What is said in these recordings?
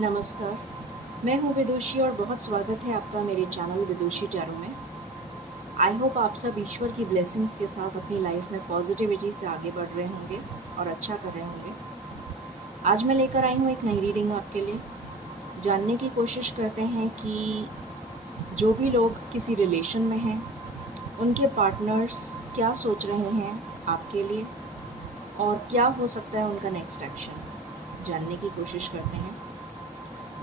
नमस्कार, मैं हूँ विदुषी और बहुत स्वागत है आपका मेरे चैनल विदुषी टैरो में। आई होप आप सब ईश्वर की ब्लेसिंग्स के साथ अपनी लाइफ में पॉजिटिविटी से आगे बढ़ रहे होंगे और अच्छा कर रहे होंगे। आज मैं लेकर आई हूँ एक नई रीडिंग आपके लिए। जानने की कोशिश करते हैं कि जो भी लोग किसी रिलेशन में हैं, उनके पार्टनर्स क्या सोच रहे हैं आपके लिए और क्या हो सकता है उनका नेक्स्ट एक्शन। जानने की कोशिश करते हैं।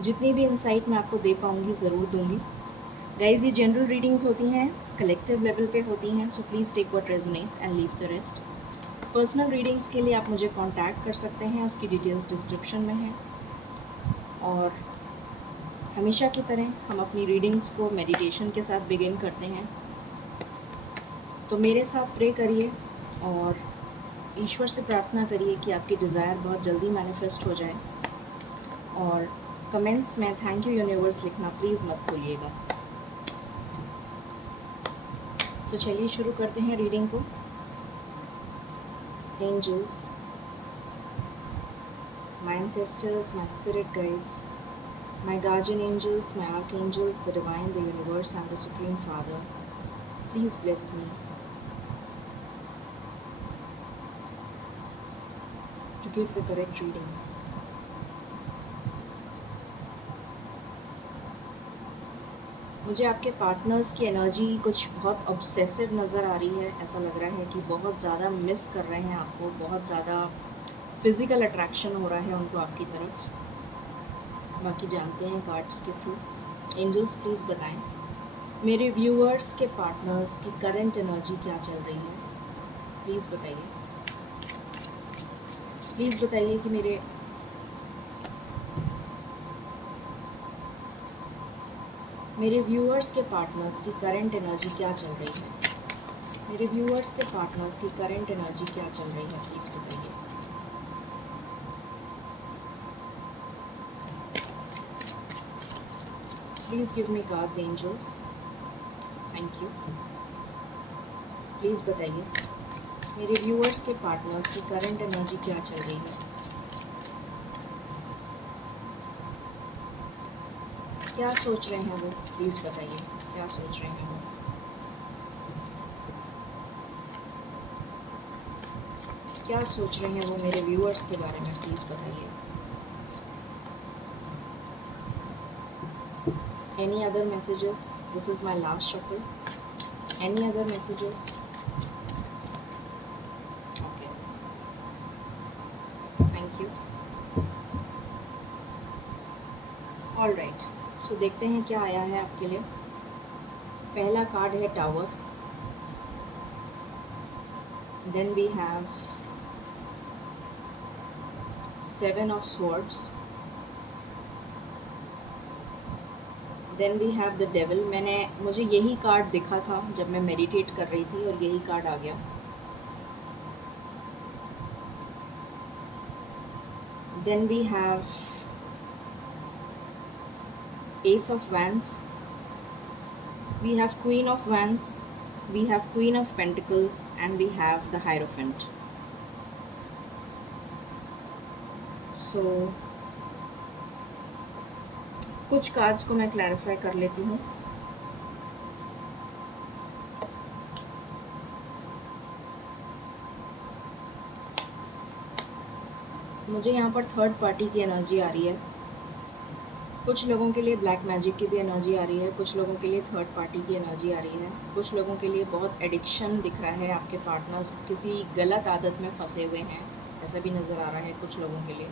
जितनी भी इंसाइट मैं आपको दे पाऊँगी ज़रूर दूँगी। गाइज, ये जनरल रीडिंग्स होती हैं, कलेक्टिव लेवल पे होती हैं, so please take what resonates and leave the rest. Personal readings के लिए आप मुझे कांटेक्ट कर सकते हैं, उसकी डिटेल्स डिस्क्रिप्शन में है। और हमेशा की तरह हम अपनी रीडिंग्स को मेडिटेशन के साथ बिगिन करते हैं। तो मेरे साथ प्रे करिए और ईश्वर से प्रार्थना करिए कि आपकी डिज़ायर बहुत जल्दी मैनिफेस्ट हो जाए। और कमेंट्स में थैंक यू यूनिवर्स लिखना प्लीज़ मत भूलिएगा। तो चलिए शुरू करते हैं रीडिंग को। Angels, my ancestors, my spirit guides, my guardian angels, my archangels, the divine, the universe, and the Supreme Father, please bless me to give the correct reading. मुझे आपके पार्टनर्स की एनर्जी कुछ बहुत ऑब्सेसिव नज़र आ रही है। ऐसा लग रहा है कि बहुत ज़्यादा मिस कर रहे हैं आपको, बहुत ज़्यादा फिज़िकल अट्रैक्शन हो रहा है उनको आपकी तरफ। बाकी जानते हैं कार्ड्स के थ्रू। एंजल्स प्लीज़ बताएं मेरे व्यूअर्स के पार्टनर्स की करंट एनर्जी क्या चल रही है। प्लीज़ बताइए, प्लीज़ बताइए कि मेरे व्यूअर्स के पार्टनर्स की करंट एनर्जी क्या चल रही है। मेरे व्यूअर्स के पार्टनर्स की करंट एनर्जी क्या चल रही है, प्लीज़ बताइए। Please give me cards angels, thank you. Please बताइए मेरे व्यूअर्स के पार्टनर्स की करंट एनर्जी क्या चल रही है। क्या सोच रहे हैं वो, प्लीज़ बताइए क्या सोच रहे हैं वो। क्या सोच रहे हैं वो मेरे व्यूअर्स के बारे में, प्लीज़ बताइए। Any other messages? This is my last shuffle. Any other messages? Okay. Thank you. All right. So देखते हैं क्या आया है आपके लिए। पहला कार्ड है tower. Then we have Seven of Swords. Then we have the Devil. मुझे यही कार्ड दिखा था जब मैं मेडिटेट कर रही थी और यही कार्ड आ गया। Then we have Ace of Wands. We have Queen of Wands. We have Queen of Pentacles, and we have the Hierophant. So कुछ कार्ड्स को मैं क्लैरिफाई कर लेती हूँ। मुझे यहाँ पर थर्ड पार्टी की एनर्जी आ रही है। कुछ लोगों के लिए ब्लैक मैजिक की भी एनर्जी आ रही है, कुछ लोगों के लिए थर्ड पार्टी की एनर्जी आ रही है, कुछ लोगों के लिए बहुत एडिक्शन दिख रहा है। आपके पार्टनर्स किसी गलत आदत में फंसे हुए हैं, ऐसा भी नज़र आ रहा है कुछ लोगों के लिए।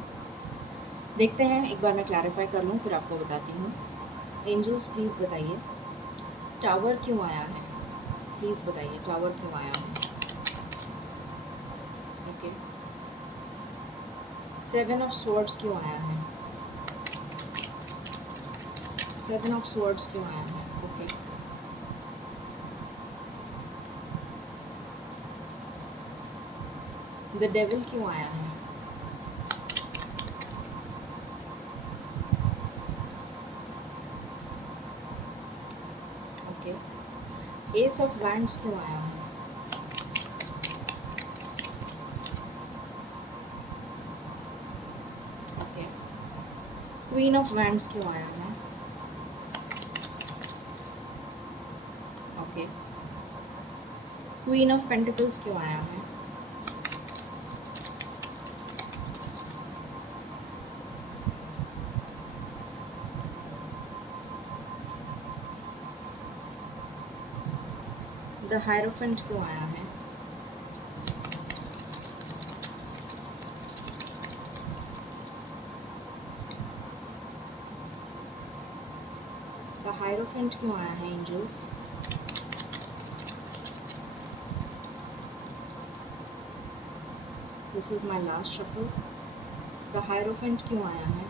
देखते हैं, एक बार मैं क्लैरिफाई कर लूँ फिर आपको बताती हूँ। एंजल्स प्लीज़ बताइए टावर क्यों आया है, प्लीज़ बताइए टावर क्यों आया है। ओके, सेवन ऑफ स्वॉर्ड्स क्यों आया है, सेवन ऑफ स्वॉर्ड्स क्यों आया है। ओके, द डेविल क्यों आया है। ओके, एस ऑफ वैंड्स क्यों आया है। ओके, क्वीन ऑफ वैंड्स क्यों आया है? ओके। क्वीन ऑफ पेंटिकल्स क्यों आया है? द हायरोफेंट क्यों आया है? द हायरोफेंट क्यों आया है angels? This is my last shuffle. The hierophant क्यों आया है?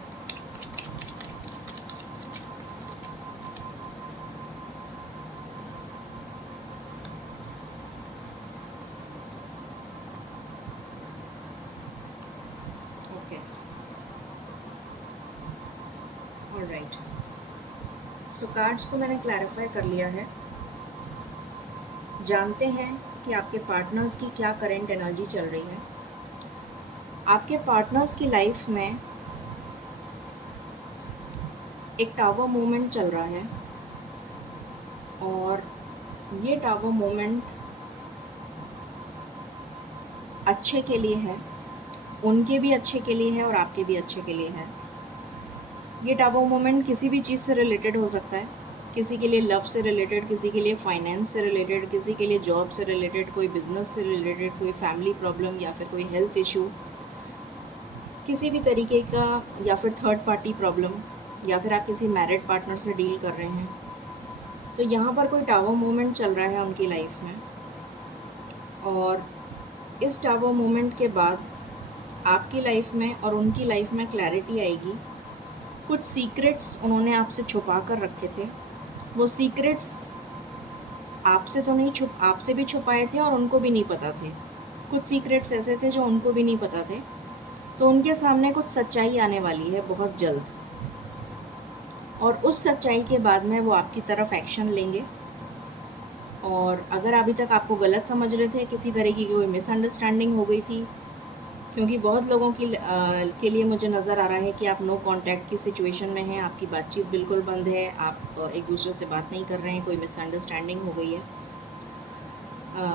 Okay, alright. सो कार्ड्स को मैंने क्लैरिफाई कर लिया है। जानते हैं कि आपके पार्टनर्स की क्या करंट एनर्जी चल रही है। आपके पार्टनर्स की लाइफ में एक टावर मूवमेंट चल रहा है और ये टावर मूवमेंट अच्छे के लिए है, उनके भी अच्छे के लिए है और आपके भी अच्छे के लिए है। ये टावर मूवमेंट किसी भी चीज़ से रिलेटेड हो सकता है, किसी के लिए लव से रिलेटेड, किसी के लिए फाइनेंस से रिलेटेड, किसी के लिए जॉब से रिलेटेड, कोई बिजनेस से रिलेटेड, कोई फैमिली प्रॉब्लम या फिर कोई हेल्थ इशू, किसी भी तरीके का, या फिर थर्ड पार्टी प्रॉब्लम, या फिर आप किसी मैरिड पार्टनर से डील कर रहे हैं। तो यहाँ पर कोई टावर मूवमेंट चल रहा है उनकी लाइफ में और इस टावर मूवमेंट के बाद आपकी लाइफ में और उनकी लाइफ में क्लैरिटी आएगी। कुछ सीक्रेट्स उन्होंने आपसे छुपा कर रखे थे, वो सीक्रेट्स आपसे तो नहीं आपसे भी छुपाए थे और उनको भी नहीं पता थे। कुछ सीक्रेट्स ऐसे थे जो उनको भी नहीं पता थे, तो उनके सामने कुछ सच्चाई आने वाली है बहुत जल्द और उस सच्चाई के बाद में वो आपकी तरफ एक्शन लेंगे। और अगर अभी तक आपको गलत समझ रहे थे, किसी तरीके की कोई मिसअंडरस्टैंडिंग हो गई थी, क्योंकि बहुत लोगों के लिए मुझे नज़र आ रहा है कि आप नो कांटेक्ट की सिचुएशन में हैं, आपकी बातचीत बिल्कुल बंद है, आप एक दूसरे से बात नहीं कर रहे हैं, कोई मिसअंडरस्टैंडिंग हो गई है,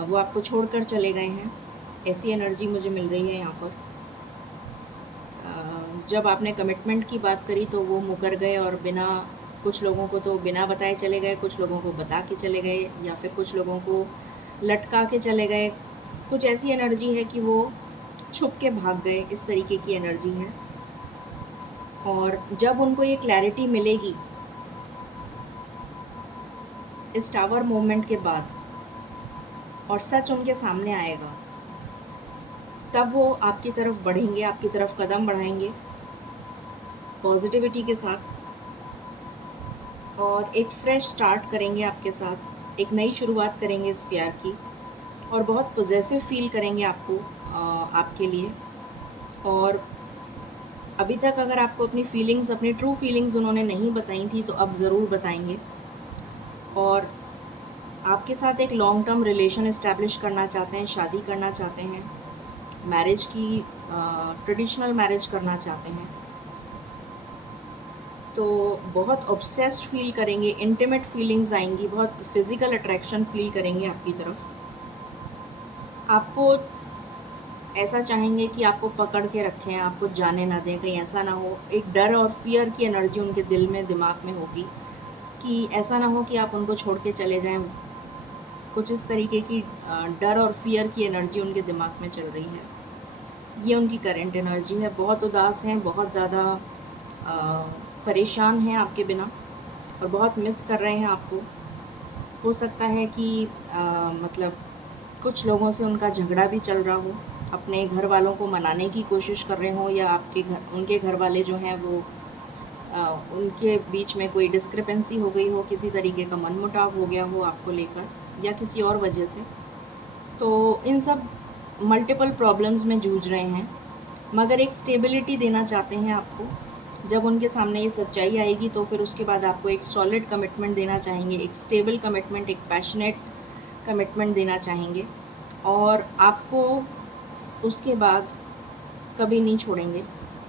वो आपको छोड़कर चले गए हैं, ऐसी एनर्जी मुझे मिल रही है यहाँ पर। जब आपने कमिटमेंट की बात करी तो वो मुकर गए और बिना, कुछ लोगों को तो बिना बताए चले गए, कुछ लोगों को बता के चले गए, या फिर कुछ लोगों को लटका के चले गए। कुछ ऐसी एनर्जी है कि वो छुप के भाग गए, इस तरीके की एनर्जी है। और जब उनको ये क्लैरिटी मिलेगी इस टावर मूवमेंट के बाद और सच उनके सामने आएगा, तब वो आपकी तरफ बढ़ेंगे, आपकी तरफ कदम बढ़ाएंगे पॉजिटिविटी के साथ और एक फ्रेश स्टार्ट करेंगे आपके साथ, एक नई शुरुआत करेंगे इस प्यार की और बहुत पॉजेसिव फील करेंगे आपको, आपके लिए। और अभी तक अगर आपको अपनी फीलिंग्स, अपनी ट्रू फीलिंग्स उन्होंने नहीं बताई थी तो अब ज़रूर बताएंगे और आपके साथ एक लॉन्ग टर्म रिलेशन इस्टेब्लिश करना चाहते हैं, शादी करना चाहते हैं, मैरिज की ट्रेडिशनल मैरिज करना चाहते हैं। तो बहुत ऑब्सेस्ड फील करेंगे, इंटीमेट फीलिंग्स आएंगी, बहुत फिज़िकल अट्रैक्शन फील करेंगे आपकी तरफ। आपको ऐसा चाहेंगे कि आपको पकड़ के रखें, आपको जाने ना दें, कहीं ऐसा ना हो। एक डर और फियर की एनर्जी उनके दिल में, दिमाग में होगी कि ऐसा ना हो कि आप उनको छोड़ के चले जाएं। कुछ इस तरीके की डर और फियर की एनर्जी उनके दिमाग में चल रही है। ये उनकी करंट एनर्जी है। बहुत उदास हैं, बहुत ज़्यादा परेशान हैं आपके बिना और बहुत मिस कर रहे हैं आपको। हो सकता है कि मतलब कुछ लोगों से उनका झगड़ा भी चल रहा हो, अपने घर वालों को मनाने की कोशिश कर रहे हों, या आपके घर, उनके घर वाले जो हैं वो उनके बीच में कोई डिस्क्रिपेंसी हो गई हो, किसी तरीके का मनमुटाव हो गया हो आपको लेकर या किसी और वजह से। तो इन सब मल्टीपल प्रॉब्लम्स में जूझ रहे हैं, मगर एक स्टेबिलिटी देना चाहते हैं आपको। जब उनके सामने ये सच्चाई आएगी तो फिर उसके बाद आपको एक सॉलिड कमिटमेंट देना चाहेंगे, एक स्टेबल कमिटमेंट, एक पैशनेट कमिटमेंट देना चाहेंगे और आपको उसके बाद कभी नहीं छोड़ेंगे।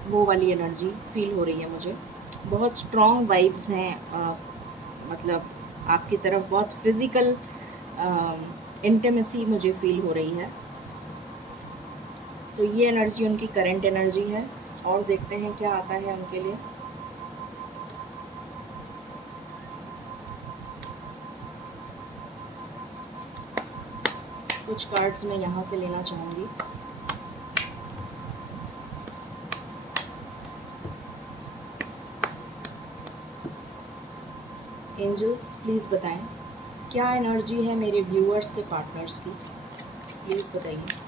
वो वाली एनर्जी फील हो रही है मुझे। बहुत स्ट्रॉन्ग वाइब्स हैं, मतलब आपकी तरफ बहुत फिज़िकल इंटीमेसी मुझे फ़ील हो रही है। तो ये एनर्जी उनकी करंट एनर्जी है, और देखते हैं क्या आता है उनके लिए। कुछ कार्ड्स मैं यहाँ से लेना चाहूँगी। एंजल्स प्लीज़ बताएं क्या एनर्जी है मेरे व्यूअर्स के पार्टनर्स की। प्लीज़ बताइए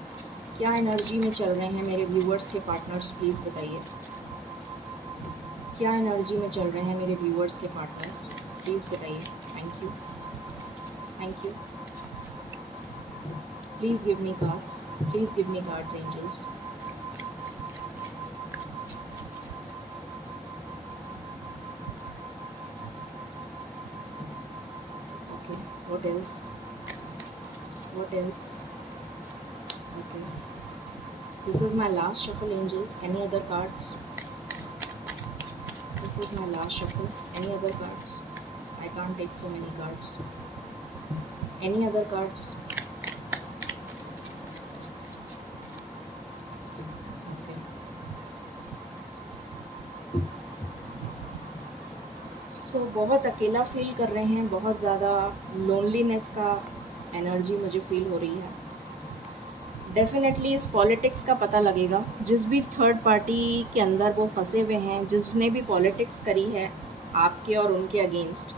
क्या एनर्जी में चल रहे हैं मेरे व्यूअर्स के पार्टनर्स। प्लीज़ बताइए क्या एनर्जी में चल रहे हैं मेरे व्यूअर्स के पार्टनर्स। प्लीज़ बताइए। Thank you, thank you. Please give me cards, please give me cards angels. Okay, what else, what else. Okay, this is my last shuffle angels. Any other cards? This is my last shuffle. Any other cards? I can't take so many cards. Any other cards? Okay. So बहुत अकेला feel कर रहे हैं, बहुत ज़्यादा loneliness का energy मुझे feel हो रही है। डेफिनेटली इस पॉलिटिक्स का पता लगेगा। जिस भी थर्ड पार्टी के अंदर वो फंसे हुए हैं, जिसने भी पॉलिटिक्स करी है आपके और उनके अगेंस्ट,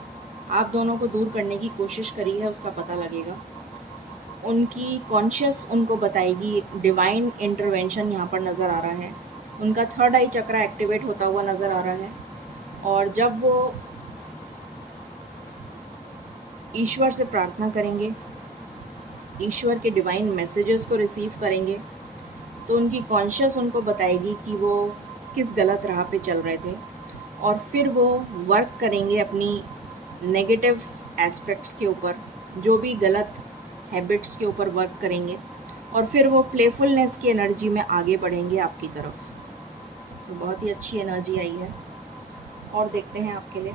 आप दोनों को दूर करने की कोशिश करी है, उसका पता लगेगा। उनकी कॉन्शियस उनको बताएगी। डिवाइन इंटरवेंशन यहाँ पर नज़र आ रहा है। उनका थर्ड आई चक्रा एक्टिवेट होता हुआ नज़र आ रहा है, और जब वो ईश्वर से प्रार्थना करेंगे, ईश्वर के डिवाइन मैसेजेस को रिसीव करेंगे, तो उनकी कॉन्शियस उनको बताएगी कि वो किस गलत राह पे चल रहे थे, और फिर वो वर्क करेंगे अपनी नेगेटिव एस्पेक्ट्स के ऊपर, जो भी गलत हैबिट्स के ऊपर वर्क करेंगे, और फिर वो प्लेफुलनेस की एनर्जी में आगे बढ़ेंगे आपकी तरफ। तो बहुत ही अच्छी एनर्जी आई है, और देखते हैं आपके लिए।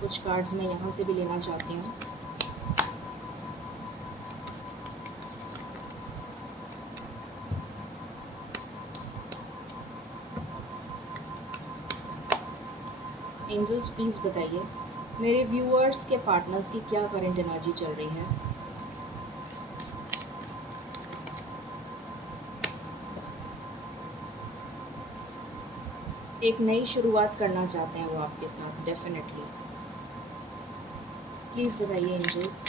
कुछ कार्ड्स मैं यहाँ से भी लेना चाहती हूँ। एंजल्स प्लीज़ बताइए मेरे व्यूअर्स के पार्टनर्स की क्या करंट एनर्जी चल रही है। एक नई शुरुआत करना चाहते हैं वो आपके साथ, डेफिनेटली। प्लीज़ बताइए एंजल्स,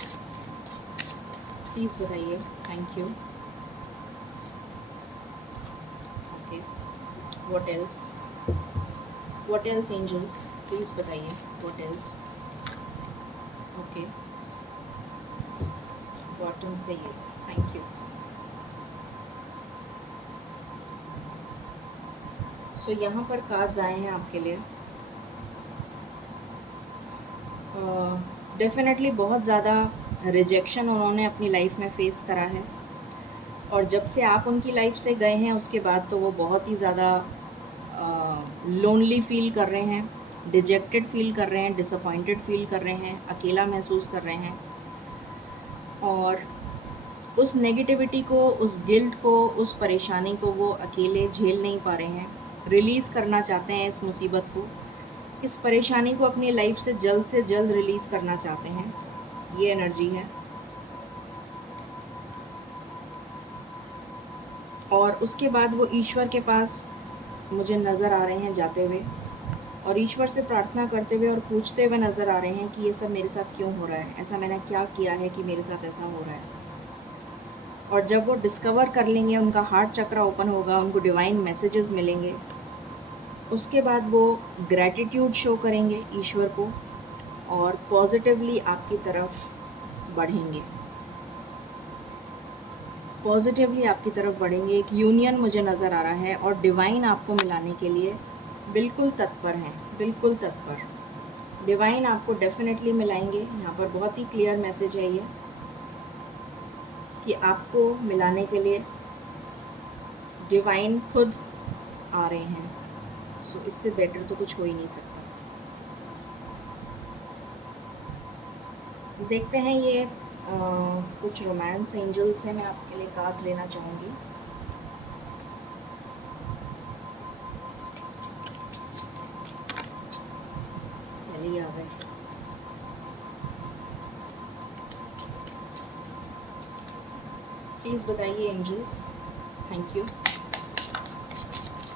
प्लीज़ बताइए। Thank you. Okay, what else, what else angels, please बताइए व्हाट एल्स। ओके, बॉटम से ये, थैंक यू। सो यहाँ पर कार्ड्स आए हैं आपके लिए। डेफिनेटली बहुत ज़्यादा रिजेक्शन उन्होंने अपनी लाइफ में फ़ेस करा है, और जब से आप उनकी लाइफ से गए हैं उसके बाद तो वो बहुत ही ज़्यादा लोनली फील कर रहे हैं, डिजेक्टेड फील कर रहे हैं, डिसअपॉइंटेड फील कर रहे हैं, अकेला महसूस कर रहे हैं, और उस नेगेटिविटी को, उस गिल्ट को, उस परेशानी को वो अकेले झेल नहीं पा रहे हैं। रिलीज़ करना चाहते हैं इस मुसीबत को, इस परेशानी को अपनी लाइफ से जल्द रिलीज़ करना चाहते हैं। ये एनर्जी है, और उसके बाद वो ईश्वर के पास मुझे नज़र आ रहे हैं जाते हुए, और ईश्वर से प्रार्थना करते हुए और पूछते हुए नज़र आ रहे हैं कि ये सब मेरे साथ क्यों हो रहा है, ऐसा मैंने क्या किया है कि मेरे साथ ऐसा हो रहा है। और जब वो डिस्कवर कर लेंगे, उनका हार्ट चक्र ओपन होगा, उनको डिवाइन मैसेजेस मिलेंगे, उसके बाद वो ग्रैटिट्यूड शो करेंगे ईश्वर को, और पॉजिटिवली आपकी तरफ बढ़ेंगे, पॉजिटिवली आपकी तरफ बढ़ेंगे। एक यूनियन मुझे नज़र आ रहा है, और डिवाइन आपको मिलाने के लिए बिल्कुल तत्पर हैं, बिल्कुल तत्पर। डिवाइन आपको डेफिनेटली मिलाएंगे। यहाँ पर बहुत ही क्लियर मैसेज है ये, कि आपको मिलाने के लिए डिवाइन खुद आ रहे हैं। सो इससे बेटर तो कुछ हो ही नहीं सकता। देखते हैं ये कुछ रोमांस एंजल्स से मैं आपके लिए कार्ड्स लेना चाहूँगी। पहले ही आ गए। प्लीज़ बताइए एंजल्स, थैंक यू।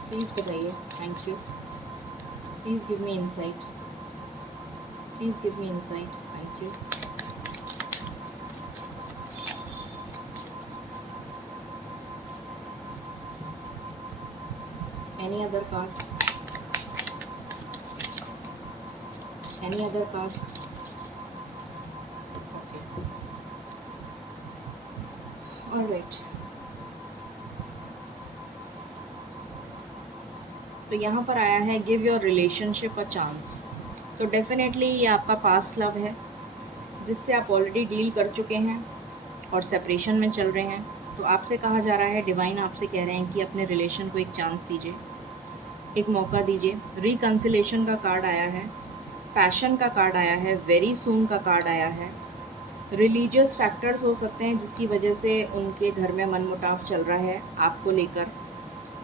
प्लीज़ बताइए, thank you. Please give me insight, please give me insight, thank you. Any other cards? Any other cards? Okay. All right. तो यहाँ पर आया है give your relationship a chance. तो definitely ये आपका past love है जिससे आप ऑलरेडी डील कर चुके हैं और सेपरेशन में चल रहे हैं। तो आपसे कहा जा रहा है, डिवाइन आपसे कह रहे हैं कि अपने रिलेशन को एक चांस दीजिए, एक मौका दीजिए। रिकन्सिलेशन का कार्ड आया है, पैशन का कार्ड आया है, वेरी सून का कार्ड आया है। रिलीजियस फैक्टर्स हो सकते हैं जिसकी वजह से उनके घर में मनमुटाव चल रहा है आपको लेकर,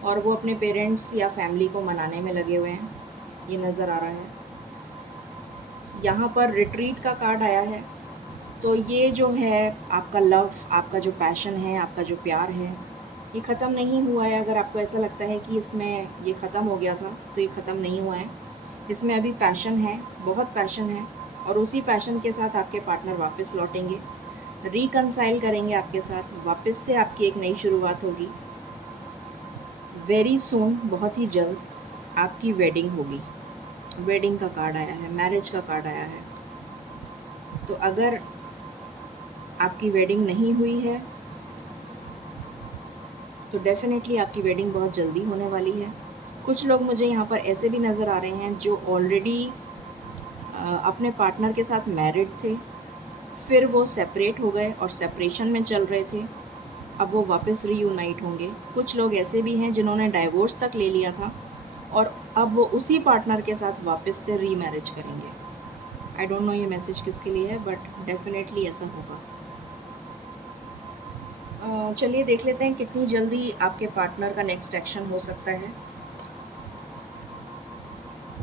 और वो अपने पेरेंट्स या फैमिली को मनाने में लगे हुए हैं, ये नज़र आ रहा है। यहाँ पर रिट्रीट का कार्ड आया है। तो ये जो है आपका लव, आपका जो पैशन है, आपका जो प्यार है, ये ख़त्म नहीं हुआ है। अगर आपको ऐसा लगता है कि इसमें ये ख़त्म हो गया था, तो ये ख़त्म नहीं हुआ है। इसमें अभी पैशन है, बहुत पैशन है, और उसी पैशन के साथ आपके पार्टनर वापस लौटेंगे, रिकन्साइल करेंगे आपके साथ, वापस से आपकी एक नई शुरुआत होगी। वेरी सून, बहुत ही जल्द आपकी वेडिंग होगी। वेडिंग का कार्ड आया है, मैरिज का कार्ड आया है। तो अगर आपकी वेडिंग नहीं हुई है तो डेफ़िनेटली आपकी वेडिंग बहुत जल्दी होने वाली है। कुछ लोग मुझे यहाँ पर ऐसे भी नज़र आ रहे हैं जो ऑलरेडी अपने पार्टनर के साथ मैरिड थे, फिर वो सेपरेट हो गए और सेपरेशन में चल रहे थे, अब वो वापस रीयूनाइट होंगे। कुछ लोग ऐसे भी हैं जिन्होंने डाइवोर्स तक ले लिया था और अब वो उसी पार्टनर के साथ वापस से रीमैरिज करेंगे। आई डोंट नो ये मैसेज किसके लिए है, बट डेफिनेटली ऐसा होगा। चलिए देख लेते हैं कितनी जल्दी आपके पार्टनर का नेक्स्ट एक्शन हो सकता है।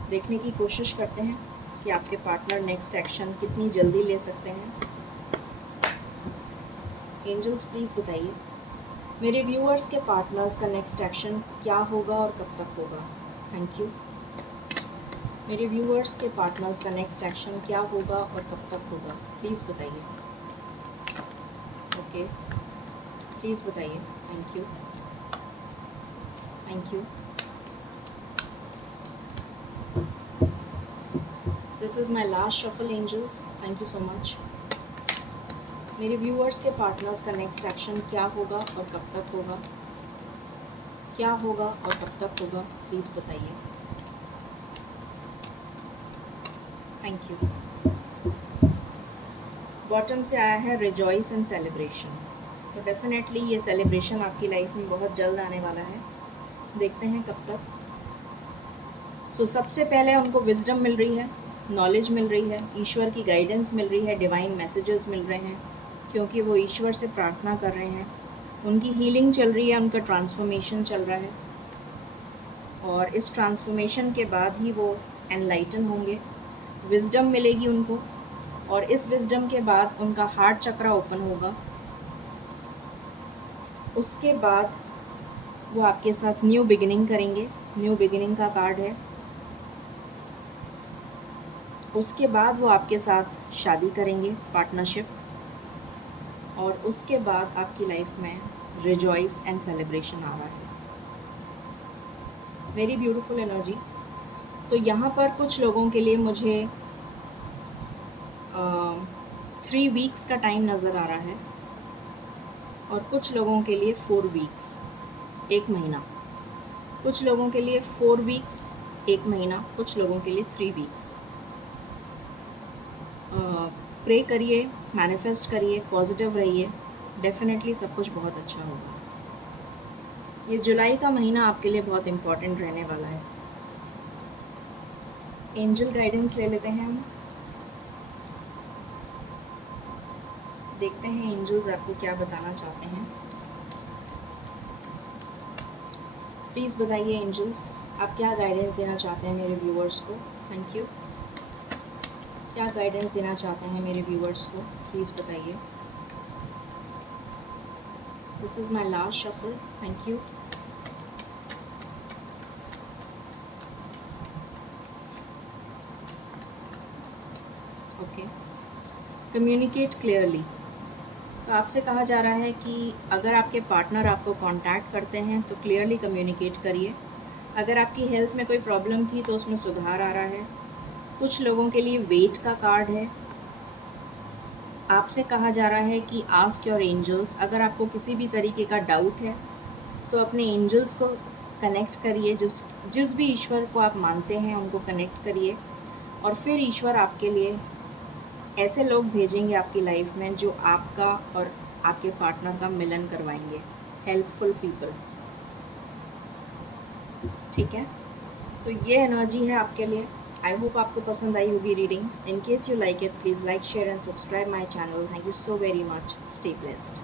देखने की कोशिश करते हैं कि आपके पार्टनर नेक्स्ट एक्शन कितनी जल्दी ले सकते हैं। एंजल्स प्लीज़ बताइए मेरे व्यूअर्स के पार्टनर्स का नेक्स्ट एक्शन क्या होगा और कब तक होगा। Thank you. मेरे व्यूअर्स के पार्टनर्स का नेक्स्ट एक्शन क्या होगा और कब तक होगा, प्लीज़ बताइए। ओके, प्लीज़ बताइए। Thank you, thank you. This is my last shuffle angels, thank you so much. मेरे व्यूअर्स के पार्टनर्स का नेक्स्ट एक्शन क्या होगा और कब तक होगा, क्या होगा और कब तक होगा, प्लीज़ बताइए। Thank you. बॉटम से आया है रिजॉइस एंड सेलिब्रेशन। तो डेफिनेटली ये सेलिब्रेशन आपकी लाइफ में बहुत जल्द आने वाला है। देखते हैं कब तक। सबसे पहले उनको विजडम मिल रही है, नॉलेज मिल रही है, ईश्वर की गाइडेंस मिल रही है, डिवाइन मैसेजेस मिल रहे हैं, क्योंकि वो ईश्वर से प्रार्थना कर रहे हैं। उनकी हीलिंग चल रही है, उनका ट्रांसफॉर्मेशन चल रहा है, और इस ट्रांसफॉर्मेशन के बाद ही वो एनलाइटन होंगे। विजडम मिलेगी उनको, और इस विजडम के बाद उनका हार्ट चक्रा ओपन होगा। उसके बाद वो आपके साथ न्यू बिगिनिंग करेंगे। न्यू बिगिनिंग का कार्ड है। उसके बाद वो आपके साथ शादी करेंगे, पार्टनरशिप, और उसके बाद आपकी लाइफ में रिजॉइस एंड सेलिब्रेशन आ रहा है। Very beautiful energy. तो यहाँ पर कुछ लोगों के लिए मुझे 3 वीक्स का टाइम नज़र आ रहा है, और कुछ लोगों के लिए 4 वीक्स, 1 महीना। कुछ लोगों के लिए 4 वीक्स, 1 महीना, कुछ लोगों के लिए 3 वीक्स। प्रे करिए, मैनिफेस्ट करिए, पॉजिटिव रहिए, डेफिनेटली सब कुछ बहुत अच्छा होगा। ये जुलाई का महीना आपके लिए बहुत इम्पोर्टेंट रहने वाला है। एंजल गाइडेंस ले लेते हैं हम। देखते हैं एंजल्स आपको क्या बताना चाहते हैं। प्लीज़ बताइए एंजल्स, आप क्या गाइडेंस देना चाहते हैं मेरे व्यूअर्स को। Thank you. क्या गाइडेंस देना चाहते हैं मेरे व्यूअर्स को, प्लीज़ बताइए। This is my last shuffle. Thank you. Okay. Communicate clearly. तो आपसे कहा जा रहा है कि अगर आपके पार्टनर आपको कांटेक्ट करते हैं तो क्लियरली कम्युनिकेट करिए। अगर आपकी हेल्थ में कोई प्रॉब्लम थी तो उसमें सुधार आ रहा है। कुछ लोगों के लिए वेट का कार्ड है। आपसे कहा जा रहा है कि आस्क योर एंजल्स। अगर आपको किसी भी तरीके का डाउट है तो अपने एंजल्स को कनेक्ट करिए। जिस जिस भी ईश्वर को आप मानते हैं उनको कनेक्ट करिए, और फिर ईश्वर आपके लिए ऐसे लोग भेजेंगे आपकी लाइफ में जो आपका और आपके पार्टनर का मिलन करवाएंगे। Helpful people. ठीक है, तो ये एनर्जी है आपके लिए। आई होप आपको पसंद आई होगी reading. In case you like it, please like share and subscribe my channel. Thank you so very much. Stay blessed.